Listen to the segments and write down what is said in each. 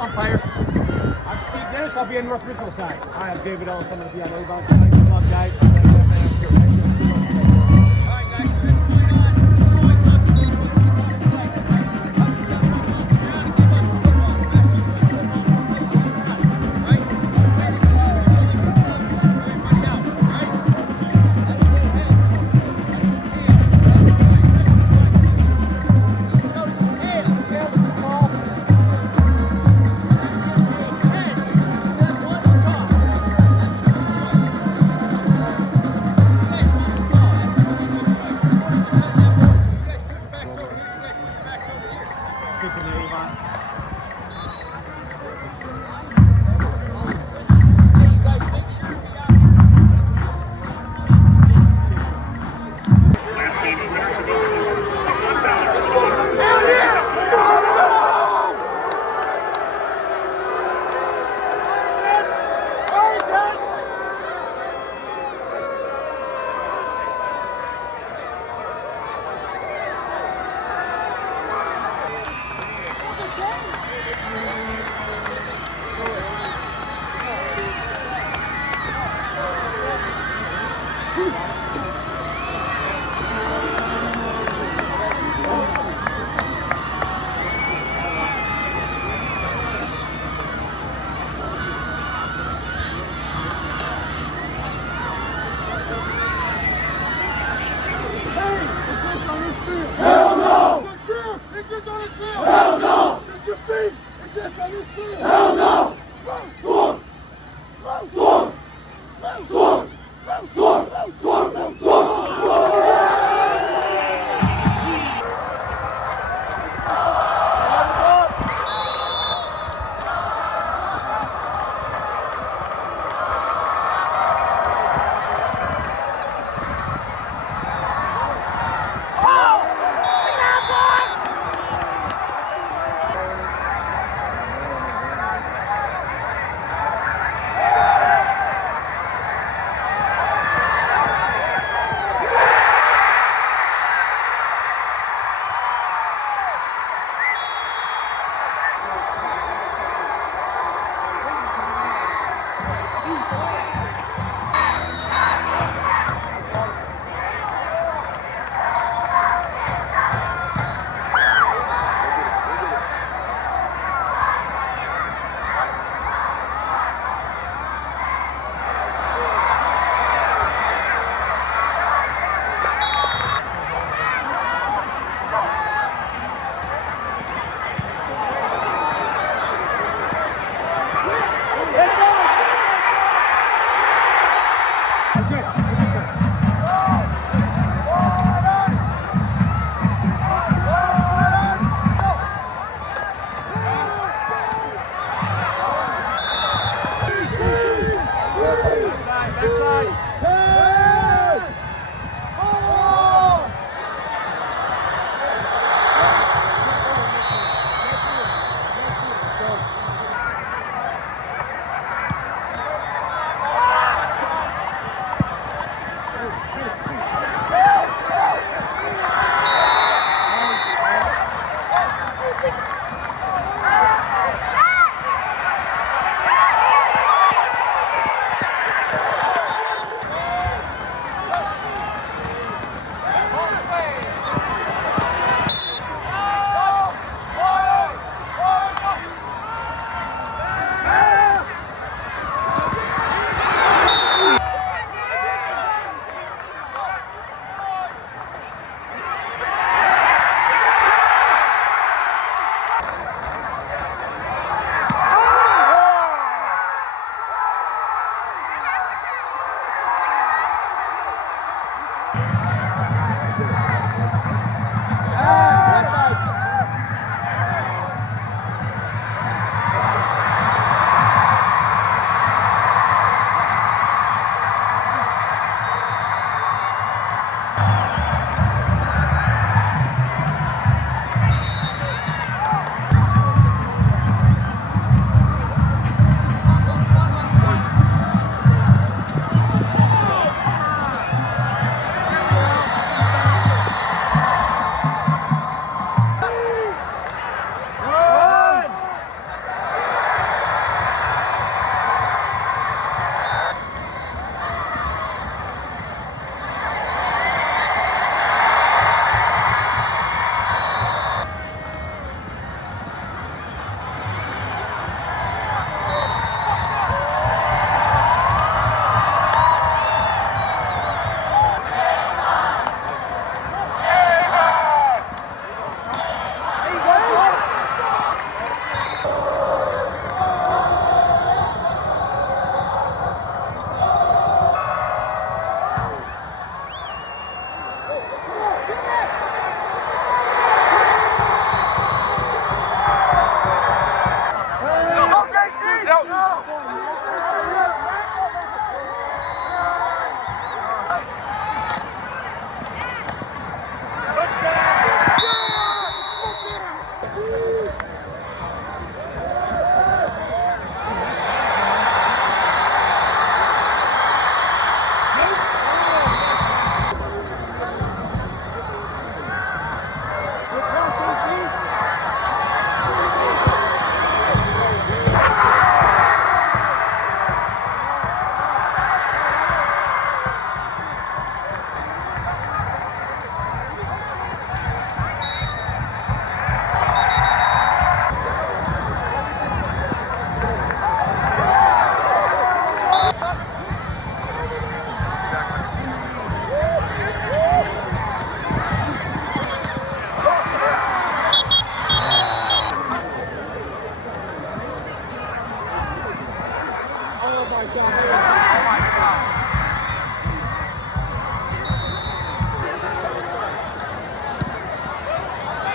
umpire. I'm Steve Dennis. I'll be on North Ridgeville side. Hi, I'm David Ellis. I'm going to be on Avon side. Good luck, guys. Hell no! It's just on his field! Hell no! It's your feet! It's just on his field! Hell no! Swarm! Swarm! Swarm! Swarm! Swarm! Swarm!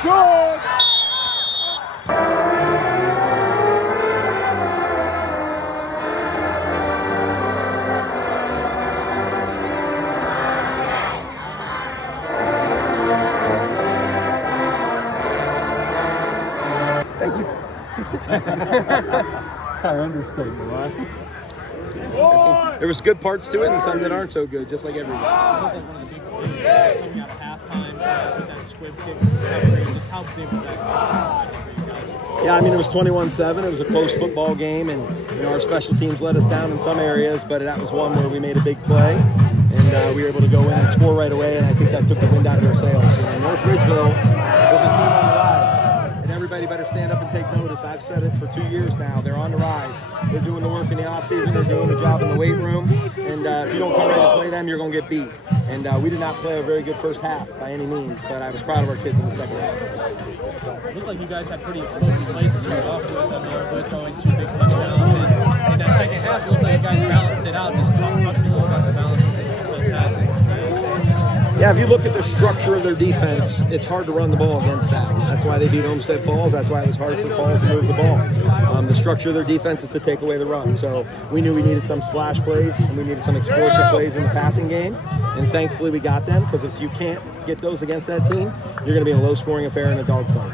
Good. Thank you. I understand, right? There was good parts to it and some that aren't so good, just like everybody. Coming out of halftime with that squib kick, just how big was that for you guys? Yeah, I mean, it was 21-7. It was a close football game, and our special teams let us down in some areas, but that was one where we made a big play, and we were able to go in and score right away, and I think that took the wind out of our sails. North Ridgeville was a team on the rise, and everybody better stand up and take notice. I've said it for 2 years now. They're on the rise. They're doing the work in the offseason. They're doing the job in the weight room, and if you don't come ready to play them, you're going to get beat. And we did not play a very good first half by any means, but I was proud of our kids in the second half. It looked like you guys had pretty explosive plays to start off with, both throwing 2 big touchdowns. And in that second half, it looked like you guys balanced it out. Just talk to me a little about the balance of those halves. Yeah, if you look at the structure of their defense, it's hard to run the ball against that. That's why they beat Homestead Falls. That's why it was hard for Falls to move the ball. The structure of their defense is to take away the run. So we knew we needed some splash plays and we needed some explosive plays in the passing game. And thankfully we got them, because if you can't get those against that team, you're going to be in a low-scoring affair in a dogfight.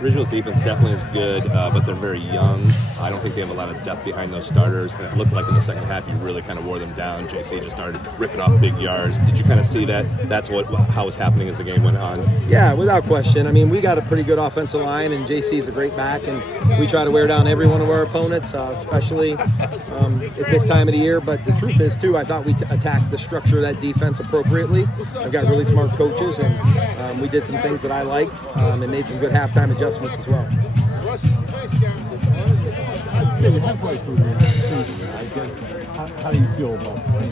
Ridgeville's defense definitely is good, but they're very young. I don't think they have a lot of depth behind those starters. And it looked like in the second half you really kind of wore them down. JC just started ripping off big yards. Did you kind of see that? That's how was happening as the game went on? Yeah, without question. I mean, we got a pretty good offensive line, and JC is a great back, and we try to wear down every one of our opponents, especially at this time of the year. But the truth is, too, I thought we attacked the structure of that defense appropriately. I've got really smart coaches, and we did some things that I liked and made some good halftime adjustments as well. How do you feel about playing?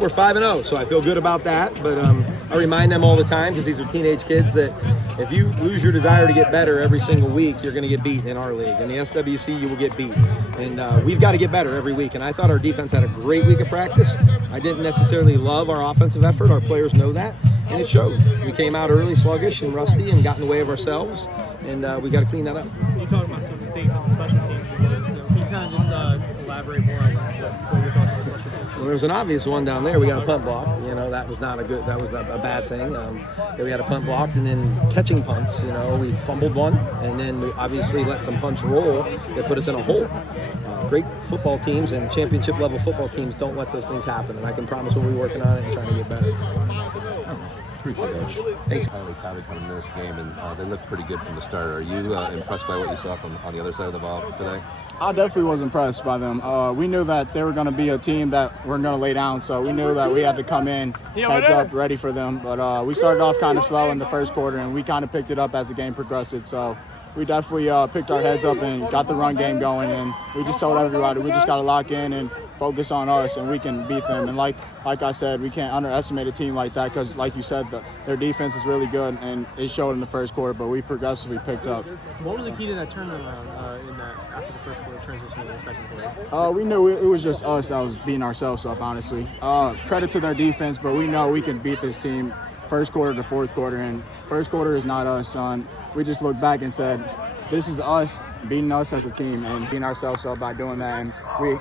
We're 5-0, so I feel good about that. But I remind them all the time, because these are teenage kids, that if you lose your desire to get better every single week, you're going to get beat in our league. In the SWC, you will get beat. And we've got to get better every week. And I thought our defense had a great week of practice. I didn't necessarily love our offensive effort. Our players know that. And it showed. We came out early sluggish and rusty and got in the way of ourselves. And we got to clean that up. You talked about some things on the special teams. Can you kind of just elaborate more on what your thoughts on special teams? Well, there's an obvious one down there. We got a punt block. That was not a bad thing. We had a punt block, and then catching punts. We fumbled one, and then we obviously let some punts roll that put us in a hole. Great football teams and championship level football teams don't let those things happen, and I can promise we'll be working on it and trying to get better. Thanks. Tyler coming into this game, and they looked pretty good from the start. Are you impressed by what you saw on the other side of the ball today? I definitely was impressed by them. We knew that they were going to be a team that we're going to lay down, so we knew that we had to come in heads up, ready for them. But we started off kind of slow in the first quarter, and we kind of picked it up as the game progressed. So we definitely picked our heads up and got the run game going, and we just told everybody we just got to lock in and focus on us, and we can beat them. And like I said, we can't underestimate a team like that, because like you said, their defense is really good, and it showed in the first quarter, but we progressively picked up. What was the key to that turnaround in that after the first quarter transition to the second quarter? We knew it was just us that was beating ourselves up, honestly. Credit to their defense, but we know we can beat this team first quarter to fourth quarter, and first quarter is not us, son. We just looked back and said, this is us beating us as a team and beating ourselves up by doing that. And we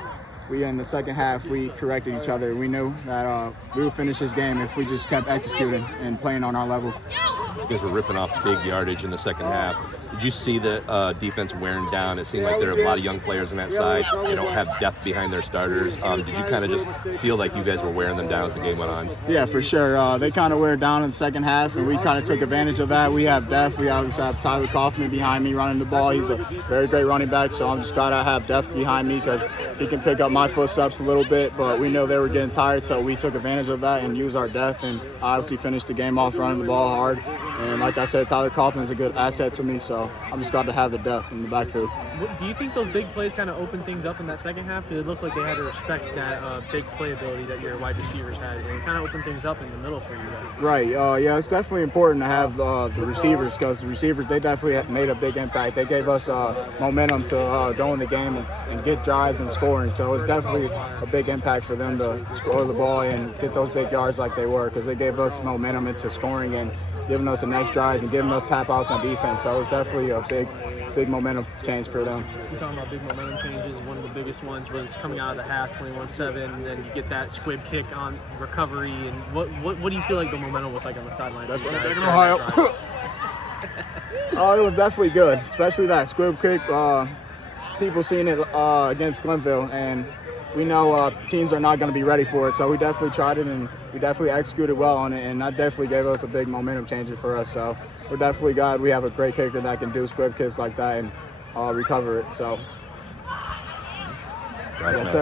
in the second half, we corrected each other. We knew that we would finish this game if we just kept executing and playing on our level. You guys were ripping off big yardage in the second half. Did you see the defense wearing down? It seemed like there are a lot of young players on that side. They don't have depth behind their starters. Did you kind of just feel like you guys were wearing them down as the game went on? Yeah, for sure. They kind of wear down in the second half, and we kind of took advantage of that. We have depth. We obviously have Tyler Kaufman behind me running the ball. He's a very great running back, so I'm just glad I have depth behind me, because he can pick up my footsteps a little bit. But we know they were getting tired, so we took advantage of that and used our depth, and obviously finished the game off running the ball hard. And like I said, Tyler Kaufman is a good asset to me, so I'm just glad to have the depth in the backfield. Do you think those big plays kind of opened things up in that second half? Because it looked like they had to respect that big play ability that your wide receivers had, and it kind of opened things up in the middle for you guys. Right. Yeah, it's definitely important to have the receivers, because the receivers, they definitely made a big impact. They gave us momentum to go in the game and get drives and scoring. So it's definitely a big impact for them to score the ball and get those big yards like they were, because they gave us momentum into scoring and giving us the next drives and giving us tap outs on defense. So it was definitely a big momentum change for them. You're talking about big momentum changes. One of the biggest ones was coming out of the half, 21-7, and then you get that squib kick on recovery. And what do you feel like the momentum was like on the sideline? That's for you what guys I'm during taking that drive? Oh, it was definitely good, especially that squib kick. People seen it against Glenville, and we know teams are not going to be ready for it. So we definitely tried it, and we definitely executed well on it, and that definitely gave us a big momentum changer for us. So we're definitely glad we have a great kicker that can do squib kicks like that and recover it. So. Right, Yes, man. sir.